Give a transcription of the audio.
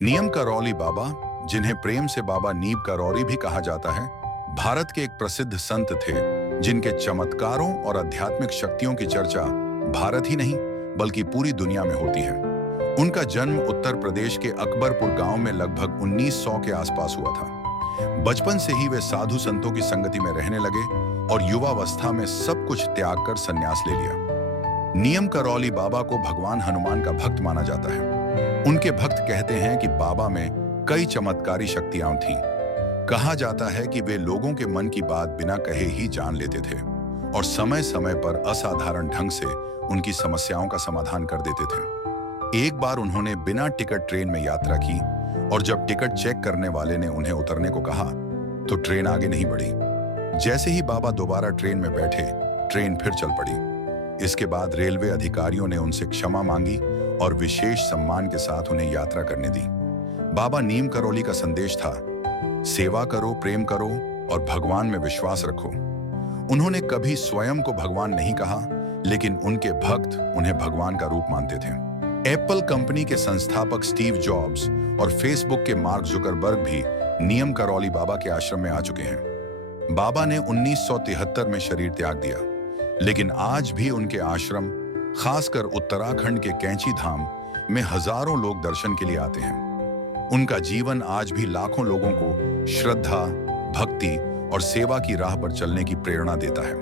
नियम करौली बाबा, जिन्हें प्रेम से बाबा नीम करौरी भी कहा जाता है, भारत के एक प्रसिद्ध संत थे जिनके चमत्कारों और आध्यात्मिक शक्तियों की चर्चा भारत ही नहीं बल्कि पूरी दुनिया में होती है। उनका जन्म उत्तर प्रदेश के अकबरपुर गांव में लगभग 1900 के आसपास हुआ था। बचपन से ही वे साधु संतों की संगति में रहने लगे और युवावस्था में सब कुछ त्याग कर संन्यास ले लिया। नियम करौली बाबा को भगवान हनुमान का भक्त माना जाता है। उनके भक्त कहते हैं कि बाबा में कई चमत्कारी शक्तियां थीं। कहा जाता है कि वे लोगों के मन की बात बिना कहे ही जान लेते थे और समय समय पर असाधारण ढंग से उनकी समस्याओं का समाधान कर देते थे। एक बार उन्होंने बिना टिकट ट्रेन में यात्रा की और जब टिकट चेक करने वाले ने उन्हें उतरने को कहा तो ट्रेन आगे नहीं बढ़ी। जैसे ही बाबा दोबारा ट्रेन में बैठे, ट्रेन फिर चल पड़ी। इसके बाद रेलवे अधिकारियों ने उनसे क्षमा मांगी और विशेष सम्मान के साथ उन्हें यात्रा करने दी। बाबा नीम करौली का संदेश था, सेवा करो, प्रेम करो और भगवान में विश्वास रखो। उन्होंने कभी स्वयं को भगवान नहीं कहा, लेकिन उनके भक्त उन्हें भगवान का रूप मानते थे। एप्पल कंपनी के संस्थापक स्टीव जॉब्स और फेसबुक के मार्क जुकरबर्ग भी नियम करौली बाबा के आश्रम में आ चुके हैं। बाबा ने 1973 में शरीर त्याग दिया, लेकिन आज भी उनके आश्रम, खासकर उत्तराखंड के कैंची धाम में हजारों लोग दर्शन के लिए आते हैं। उनका जीवन आज भी लाखों लोगों को श्रद्धा, भक्ति और सेवा की राह पर चलने की प्रेरणा देता है।